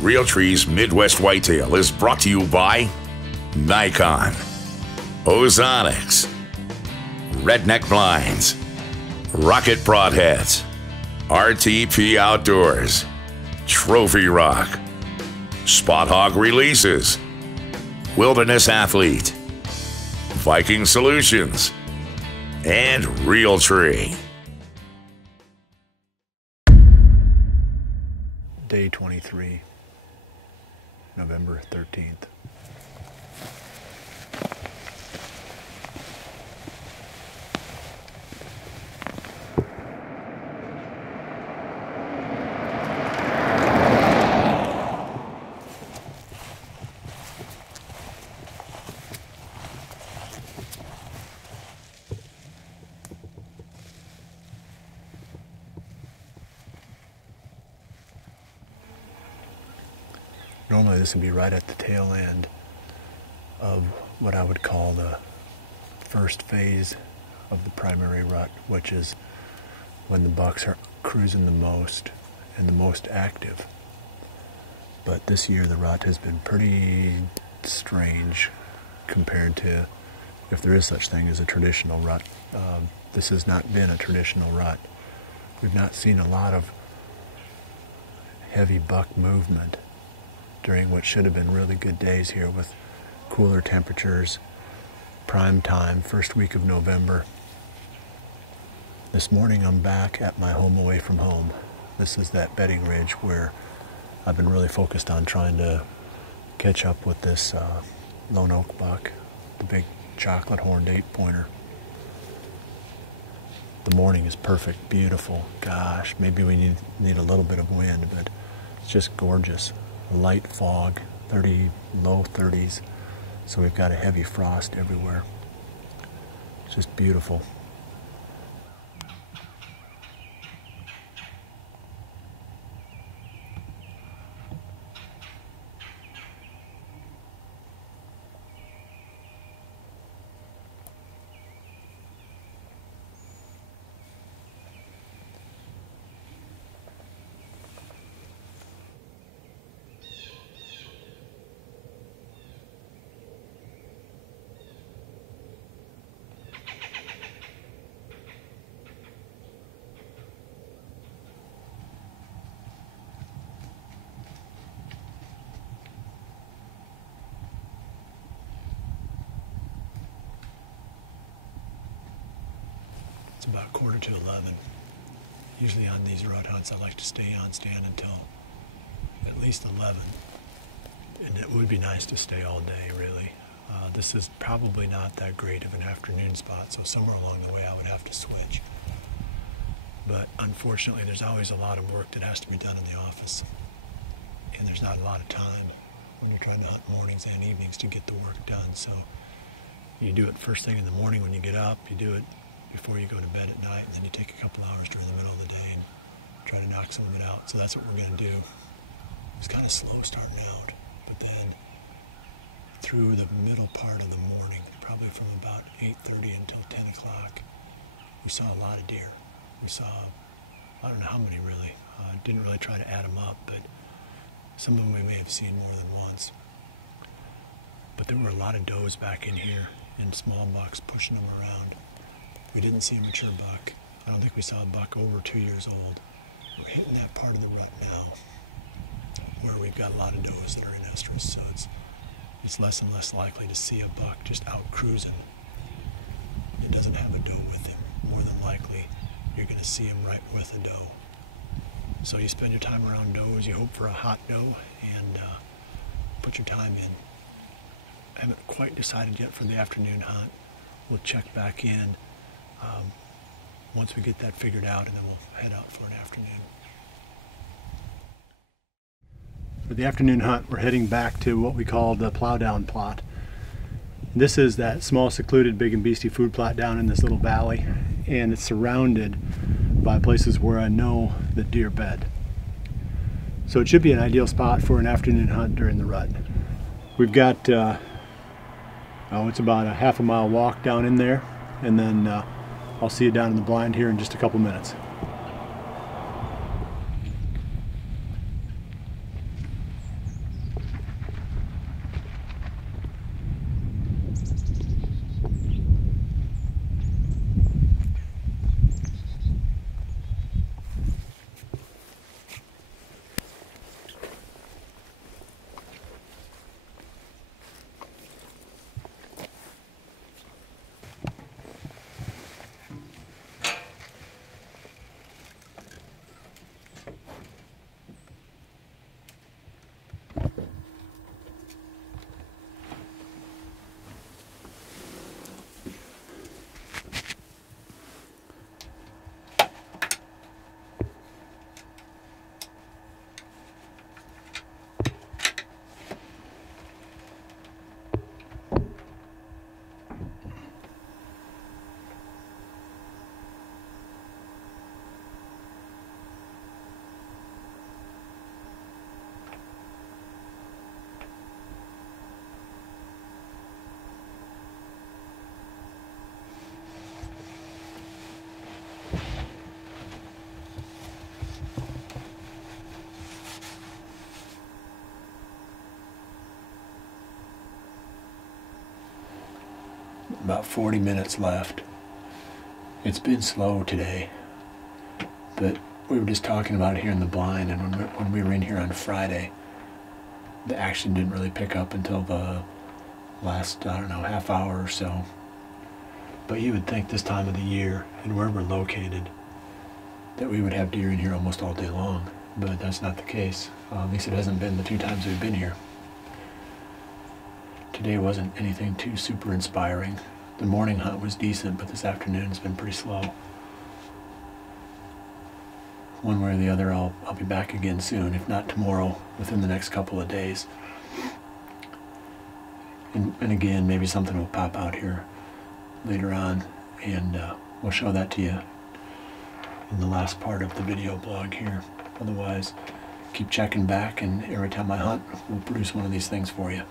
Realtree's Midwest Whitetail is brought to you by Nikon, Ozonics, Redneck Blinds, Rocket Broadheads, RTP Outdoors, Trophy Rock, Spot Hog Releases, Wilderness Athlete, Viking Solutions, and Realtree. Day 23, November 13th. Normally this would be right at the tail end of what I would call the first phase of the primary rut, which is when the bucks are cruising the most and the most active. But this year the rut has been pretty strange compared to, if there is such thing as a traditional rut. This has not been a traditional rut. We've not seen a lot of heavy buck movement during what should have been really good days here with cooler temperatures, prime time, first week of November. This morning I'm back at my home away from home. This is that bedding ridge where I've been really focused on trying to catch up with this lone oak buck, the big chocolate horned 8-pointer. The morning is perfect, beautiful. Gosh, maybe we need a little bit of wind, but it's just gorgeous. Light fog, low 30s, so we've got a heavy frost everywhere. It's just beautiful. It's about 11:15. Usually on these rut hunts, I like to stay on stand until at least 11. And it would be nice to stay all day, really. This is probably not that great of an afternoon spot, so somewhere along the way I would have to switch. But unfortunately, there's always a lot of work that has to be done in the office. And there's not a lot of time when you're trying to hunt mornings and evenings to get the work done. So you do it first thing in the morning when you get up, you do it before you go to bed at night, and then you take a couple hours during the middle of the day and try to knock some of it out. So that's what we're going to do. It's kind of slow starting out, but then through the middle part of the morning, probably from about 8:30 until 10 o'clock, we saw a lot of deer. We saw, I don't know how many really. Didn't really try to add them up, but some of them we may have seen more than once. But there were a lot of does back in here and small bucks pushing them around. We didn't see a mature buck. I don't think we saw a buck over 2 years old. We're hitting that part of the rut now where we've got a lot of does that are in estrus, so it's less and less likely to see a buck just out cruising. It doesn't have a doe with him. More than likely, you're going to see him right with a doe. So you spend your time around does, you hope for a hot doe, and put your time in. I haven't quite decided yet for the afternoon hunt. We'll check back in once we get that figured out, and then we'll head out for an afternoon. For the afternoon hunt, we're heading back to what we call the plowdown plot. This is that small secluded big and beastie food plot down in this little valley, and it's surrounded by places where I know that deer bed. So it should be an ideal spot for an afternoon hunt during the rut. We've got it's about a half a mile walk down in there, and then I'll see you down in the blind here in just a couple minutes. about 40 minutes left. It's been slow today, but we were just talking about it here in the blind, and when we were in here on Friday, the action didn't really pick up until the last, I don't know, half hour or so. But you would think this time of the year, and where we're located, that we would have deer in here almost all day long, but that's not the case. At least it hasn't been the 2 times we've been here. Today wasn't anything too super inspiring. The morning hunt was decent, but this afternoon's been pretty slow. One way or the other, I'll be back again soon, if not tomorrow, within the next couple of days. And again, maybe something will pop out here later on, and we'll show that to you in the last part of the video blog here. Otherwise, keep checking back, and every time I hunt, we'll produce one of these things for you.